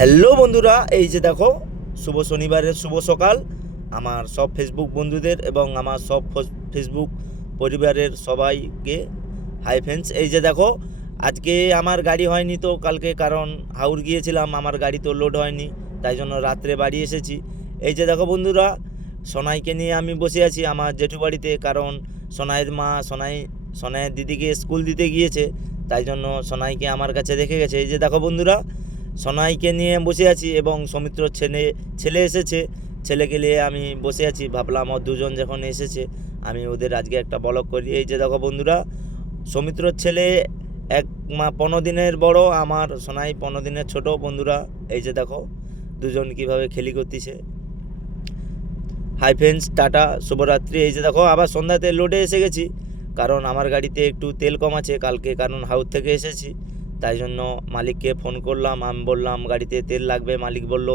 Hello বন্ধুরা, এই যে দেখো, শুভ শনিবারের শুভ সকাল। আমার সব ফেসবুক বন্ধুদের এবং আমার সব ফেসবুক পরিবারের সবাইকে হাই ফ্রেন্ডস। এই যে দেখো, আজকে আমার গাড়ি হয়নি তো কালকে, কারণ হাওড় গিয়েছিলাম, আমার গাড়ি তো লোড হয়নি, তাই জন্য রাত্রে বাড়ি এসেছি। এই যে দেখো বন্ধুরা, সোনাইকে নিয়ে আমি বসে আছি আমার জেঠু বাড়িতে, কারণ সোনাইয়ের মা সোনাইয়ের দিদিকে স্কুল দিতে গিয়েছে, তাই জন্য সোনাইকে আমার কাছে রেখে গেছে। এই যে দেখো বন্ধুরা, সোনাইকে নিয়ে বসে আছি এবং সৌমিত্রর ছেলে এসেছে, ছেলেকে নিয়ে আমি বসে আছি। ভাবলাম ও দুজন যখন এসেছে, আমি ওদের আজকে একটা ব্লগ করি। এই যে দেখো বন্ধুরা, সৌমিত্রর ছেলে 15 দিনের বড়, আমার সোনাই 15 দিনের ছোট। বন্ধুরা এই যে দেখো, দুজন কিভাবে খেলি করতেছে। হাই ফ্রেন্ডস, টাটা, শুভরাত্রি। এই যে দেখো, আবার সন্ধ্যাতে লোডে এসে গেছি, কারণ আমার গাড়িতে একটু তেল কম আছে কালকে, কারণ হাউস থেকে এসেছি, তাই জন্য মালিককে ফোন করলাম। আমি বললাম গাড়িতে তেল লাগবে, মালিক বলল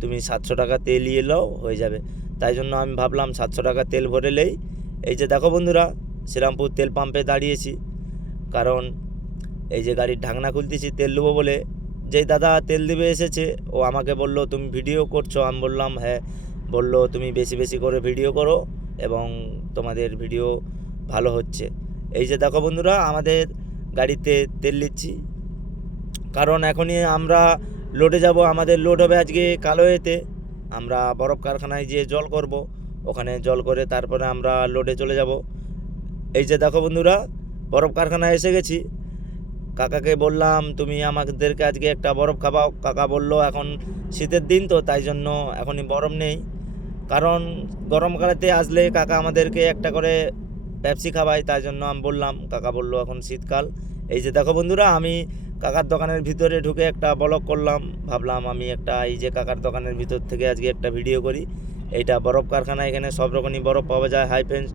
তুমি 700 টাকা তেল নিয়ে নাও, হয়ে যাবে। তাই জন্য আমি ভাবলাম 700 টাকা তেল ভরে নেই। এই যে দেখো বন্ধুরা, শ্রীরামপুর তেল পাম্পে দাঁড়িয়েছি, কারণ এই যে গাড়ির ঢাকনা খুলতেছি তেল দেবো বলে। যেই দাদা তেল দিবে এসেছে, ও আমাকে বলল তুমি ভিডিও করছো? আমি বললাম হ্যাঁ। বলল তুমি বেশি বেশি করে ভিডিও করো এবং তোমাদের ভিডিও ভালো হচ্ছে। এই যে দেখো বন্ধুরা, আমাদের গাড়িতে তেল নিচ্ছি, কারণ এখনই আমরা লোডে যাব। আমাদের লোড হবে আজকে কালোয়েতে, আমরা বরফ কারখানায় যেয়ে জল করব, ওখানে জল করে তারপরে আমরা লোডে চলে যাব। এই যে দেখো বন্ধুরা, বরফ কারখানায় এসে গেছি। কাকাকে বললাম তুমি আমাদেরকে আজকে একটা বরফ খাওয়াও। কাকা বলল এখন শীতের দিন তো, তাই জন্য এখনই বরফ নেই, কারণ গরমকালেতে আসলে কাকা আমাদেরকে একটা করে পেপসি খাওয়ায়, তাই জন্য আমি বললাম। কাকা বলল এখন শীতকাল। এই যে দেখো বন্ধুরা, আমি কাকার দোকানের ভিতরে ঢুকে একটা ব্লগ করলাম। ভাবলাম আমি একটা এই যে কাকার দোকানের ভিতর থেকে আজকে একটা ভিডিও করি। এইটা বরফ কারখানা, এখানে সব রকমই বরফ পাওয়া যায়। Hi friends.